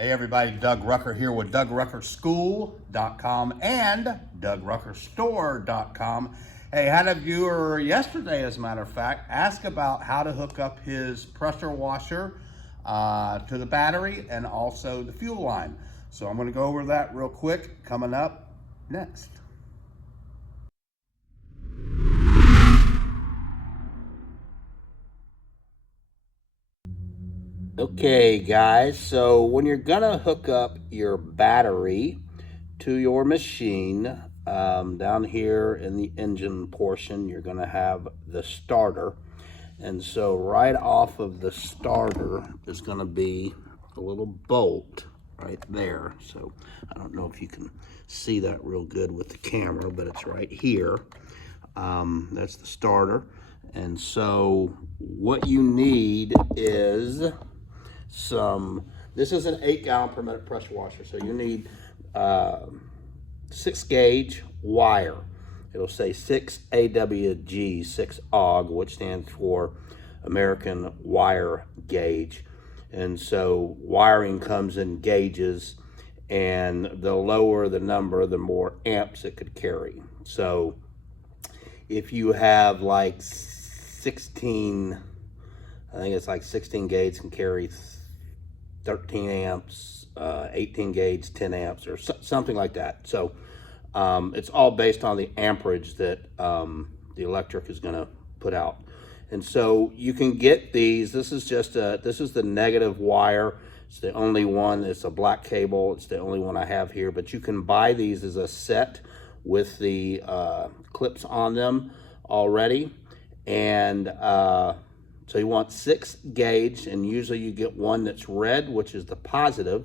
Hey everybody, Doug Rucker here with DougRuckerSchool.com and DougRuckerStore.com. Hey, had a viewer yesterday, as a matter of fact, ask about how to hook up his pressure washer to the battery and also the fuel line. So I'm going to go over that real quick coming up next. Okay guys, so when you're gonna hook up your battery to your machine, down here in the engine portion, you're gonna have the starter. And so right off of the starter is gonna be a little bolt right there. So I don't know if you can see that real good with the camera, but it's right here. That's the starter. And so what you need is this is an 8 gallon per minute pressure washer. So you need 6 gauge wire. It'll say 6 AWG, 6 AUG, which stands for American Wire Gauge. And so wiring comes in gauges, and the lower the number, the more amps it could carry. So if you have like 16, I think it's like 16 gauge can carry 13 amps, 18 gauge, 10 amps, or something like that. So it's all based on the amperage that the electric is going to put out. And so you can get these. This is the negative wire. It's the only one. It's a black cable. It's the only one I have here. But you can buy these as a set with the clips on them already. And so you want 6 gauge, and usually you get one that's red, which is the positive.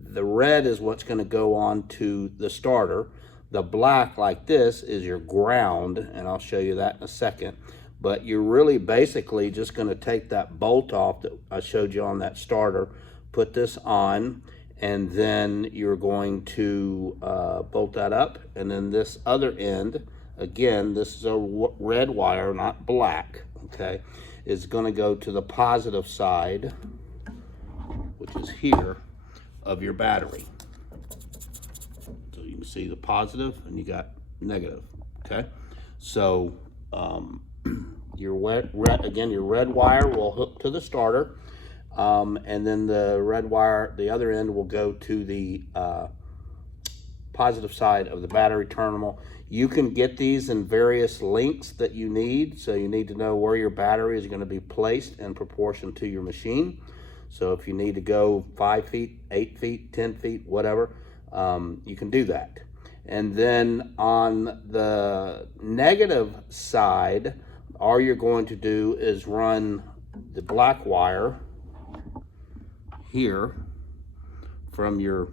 The red is what's going to go on to the starter. The black, like this, is your ground, and I'll show you that in a second. But you're really basically just going to take that bolt off that I showed you on that starter, put this on, and then you're going to bolt that up. And then this other end, again, this is a red wire, not black, okay, is going to go to the positive side, which is here, of your battery. So you can see the positive and you got negative, okay? So your red wire will hook to the starter, and then the red wire, the other end, will go to the positive side of the battery terminal. You can get these in various lengths that you need. So you need to know where your battery is going to be placed in proportion to your machine. So if you need to go 5 feet, 8 feet, 10 feet, whatever, you can do that. And then on the negative side, all you're going to do is run the black wire here from your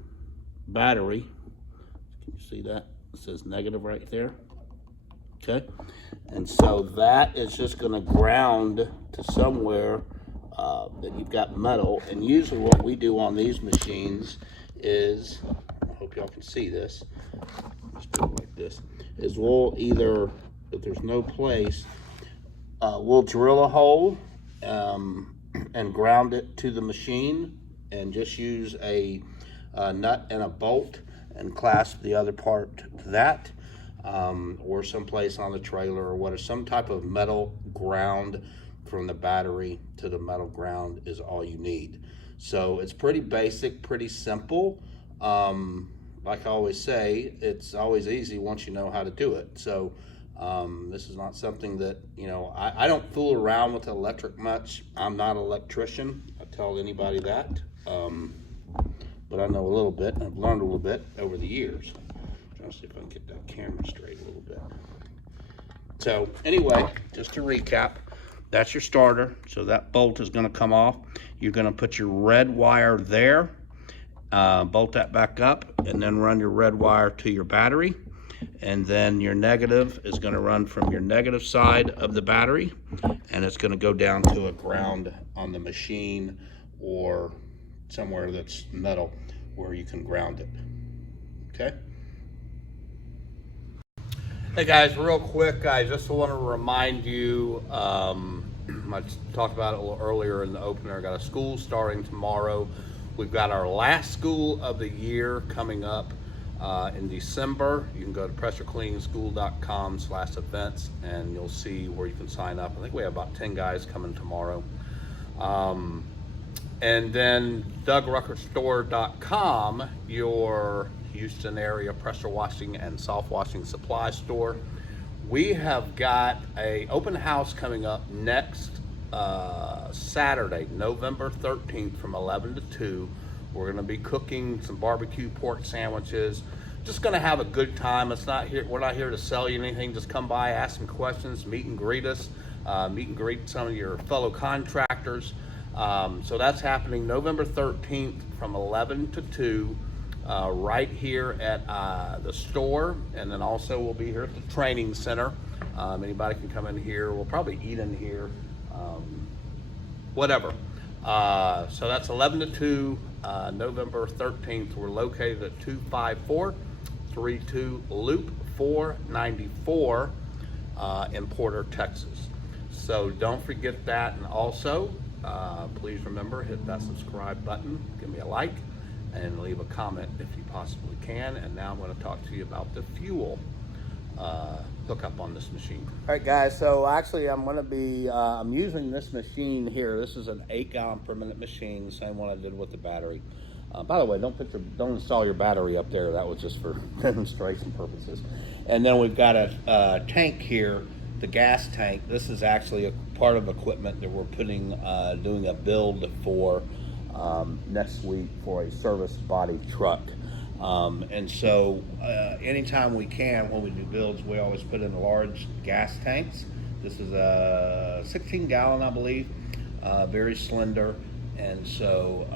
battery. Can you see that? It says negative right there. Okay. And so that is just going to ground to somewhere that you've got metal. And usually what we do on these machines is, I hope y'all can see this, just do it like this, is we'll either, if there's no place, we'll drill a hole and ground it to the machine and just use a nut and a bolt and clasp the other part to that, or someplace on the trailer, or what, some type of metal ground from the battery to the metal ground is all you need. So it's pretty basic, pretty simple. Like I always say, it's always easy once you know how to do it. So this is not something that, you know, I don't fool around with electric much. I'm not an electrician. I tell anybody that. But I know a little bit, and I've learned a little bit over the years. I'm trying to see if I can get that camera straight a little bit. So anyway, just to recap, that's your starter. So that bolt is going to come off. You're going to put your red wire there, bolt that back up, and then run your red wire to your battery. And then your negative is going to run from your negative side of the battery, and it's going to go down to a ground on the machine or somewhere that's metal where you can ground it. Okay. Hey guys, real quick, I just want to remind you, I talked about it a little earlier in the opener. I got a school starting tomorrow We've got our last school of the year coming up in December. You can go to pressurecleaningschool.com/events and you'll see where you can sign up. I think we have about 10 guys coming tomorrow. And then DougRuckerStore.com, your Houston area pressure washing and soft washing supply store. We have got a open house coming up next Saturday, November 13th from 11 to 2. We're going to be cooking some barbecue pork sandwiches. Just going to have a good time. We're not here to sell you anything. Just come by, ask some questions, meet and greet us, meet and greet some of your fellow contractors. So that's happening November 13th from 11 to 2 right here at the store. And then also we'll be here at the training center. Anybody can come in here. We'll probably eat in here, whatever. So that's 11 to 2, November 13th. We're located at 25432 Loop 494 in Porter, Texas. So don't forget that. And also, please remember, hit that subscribe button, give me a like, and leave a comment if you possibly can. And now I'm going to talk to you about the fuel hookup on this machine. All right, guys, so actually I'm going to be, I'm using this machine here. This is an 8-gallon per minute machine, the same one I did with the battery. By the way, don't install your battery up there. That was just for demonstration purposes. And then we've got a tank here, the gas tank. This is actually a part of equipment that we're doing a build for next week for a service body truck. And so anytime we can, when we do builds, we always put in large gas tanks. This is a 16-gallon, I believe, very slender. And so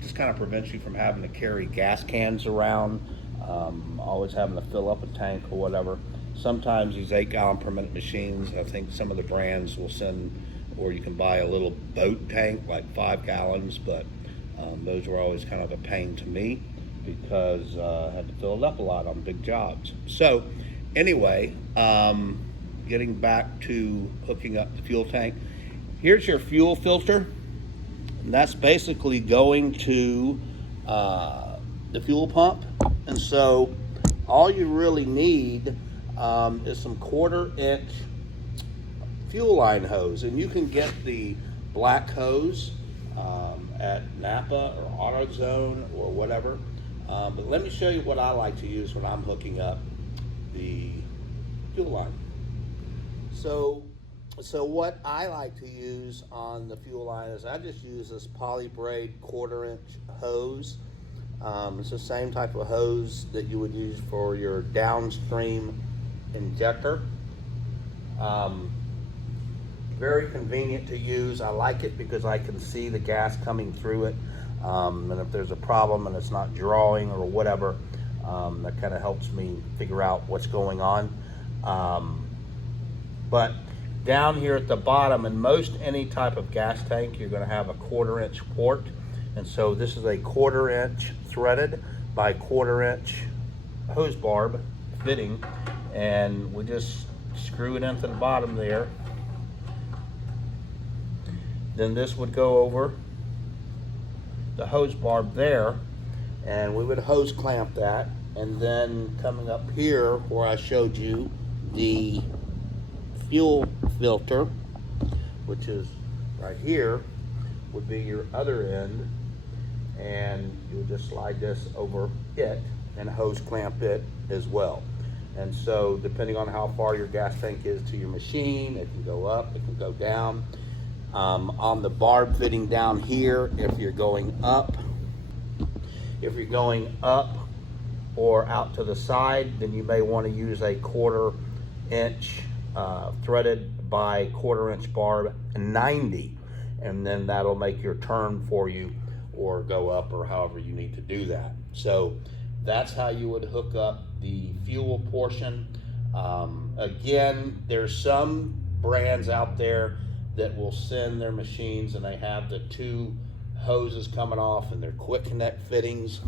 just kind of prevents you from having to carry gas cans around, always having to fill up a tank or whatever. Sometimes these 8-gallon per minute machines, I think some of the brands will send, or you can buy a little boat tank, like 5 gallons, but those were always kind of a pain to me because I had to fill it up a lot on big jobs. So anyway, getting back to hooking up the fuel tank, here's your fuel filter. And that's basically going to the fuel pump. And so all you really need is some 1/4-inch fuel line hose. And you can get the black hose at Napa or AutoZone or whatever. But let me show you what I like to use when I'm hooking up the fuel line. So what I like to use on the fuel line is I just use this poly braid 1/4-inch hose. It's the same type of hose that you would use for your downstream injector. Very convenient to use. I like it because I can see the gas coming through it. And if there's a problem and it's not drawing or whatever, that kind of helps me figure out what's going on. But down here at the bottom, in most any type of gas tank, you're going to have a 1/4-inch port. And so this is a 1/4-inch threaded by 1/4-inch hose barb fitting. And we just screw it into the bottom there. Then this would go over the hose barb there, and we would hose clamp that. And then coming up here where I showed you the fuel filter, which is right here, would be your other end, and you would just slide this over it and hose clamp it as well. And so depending on how far your gas tank is to your machine, it can go up, it can go down. On the barb fitting down here, if you're going up or out to the side, then you may want to use a 1/4-inch threaded by 1/4-inch barb 90, and then that'll make your turn for you or go up or however you need to do that. So that's how you would hook up the fuel portion. Again, there's some brands out there that will send their machines and they have the 2 hoses coming off and they're quick connect fittings.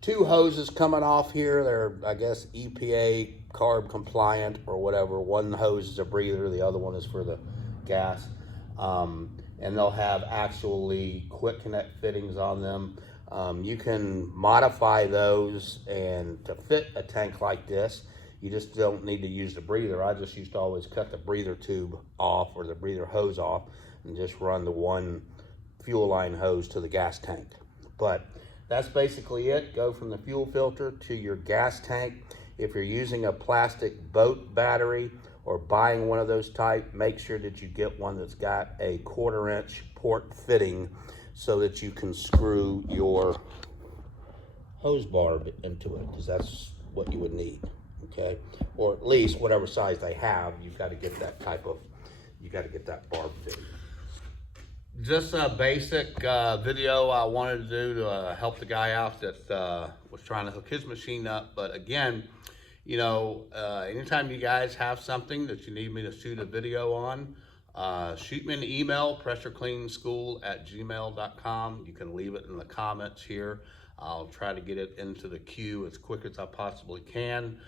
2 hoses coming off here. They're, I guess, EPA carb compliant or whatever. One hose is a breather, the other one is for the gas. and they'll have actually quick connect fittings on them. You can modify those and to fit a tank like this. You just don't need to use the breather. I just used to always cut the breather tube off or the breather hose off and just run the one fuel line hose to the gas tank. But that's basically it. Go from the fuel filter to your gas tank. If you're using a plastic boat battery or buying one of those type, make sure that you get one that's got a 1/4 inch port fitting so that you can screw your hose barb into it, because that's what you would need, okay? Or at least whatever size they have, you've got to get that barb fitting. Just a basic video I wanted to do to help the guy out that was trying to hook his machine up. But again, you know, anytime you guys have something that you need me to shoot a video on, shoot me an email, pressurecleaningschool@gmail.com. You can leave it in the comments here. I'll try to get it into the queue as quick as I possibly can.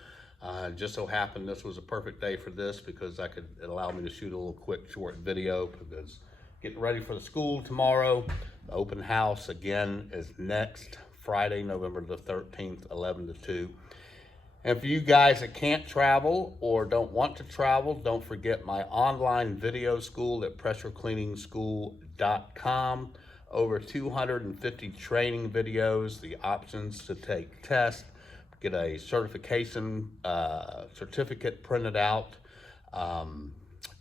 Just so happened this was a perfect day for this, because it allowed me to shoot a little quick short video, because getting ready for the school tomorrow. The open house again is next Friday, November the 13th, 11 to 2. And for you guys that can't travel or don't want to travel, don't forget my online video school at pressurecleaningschool.com. Over 250 training videos, the options to take tests, get a certification certificate printed out.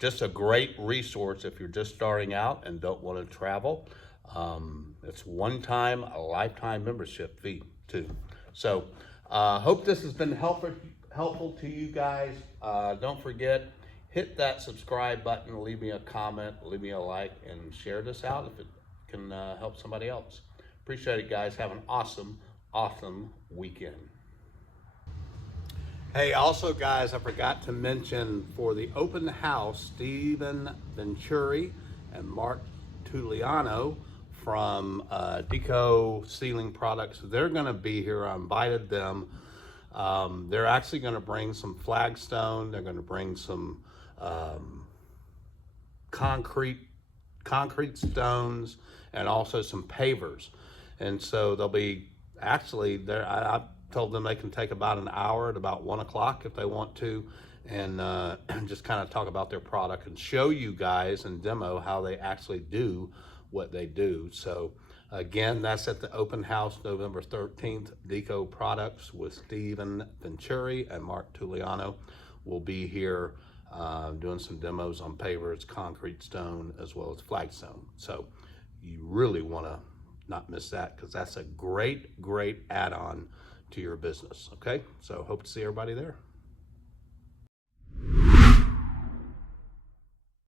Just a great resource if you're just starting out and don't want to travel. It's one time, a lifetime membership fee too. So hope this has been helpful to you guys. Don't forget, hit that subscribe button, leave me a comment, leave me a like, and share this out if it can help somebody else. Appreciate it, guys. Have an awesome, awesome weekend. Hey, also guys, I forgot to mention for the open house, Stephen Venturi and Mark Tuliano from Deco Ceiling Products, they're gonna be here. I invited them. They're actually gonna bring some flagstone. They're gonna bring some concrete stones and also some pavers. And so they'll be actually there. I told them they can take about an hour at about 1 o'clock if they want to, and just kind of talk about their product and show you guys and demo how they actually do what they do. So again, that's at the open house November 13th. Deco Products with Stephen Venturi and Mark Tuliano will be here doing some demos on pavers, concrete stone, as well as flagstone. So you really want to not miss that, because that's a great add-on to your business. Okay, so hope to see everybody there.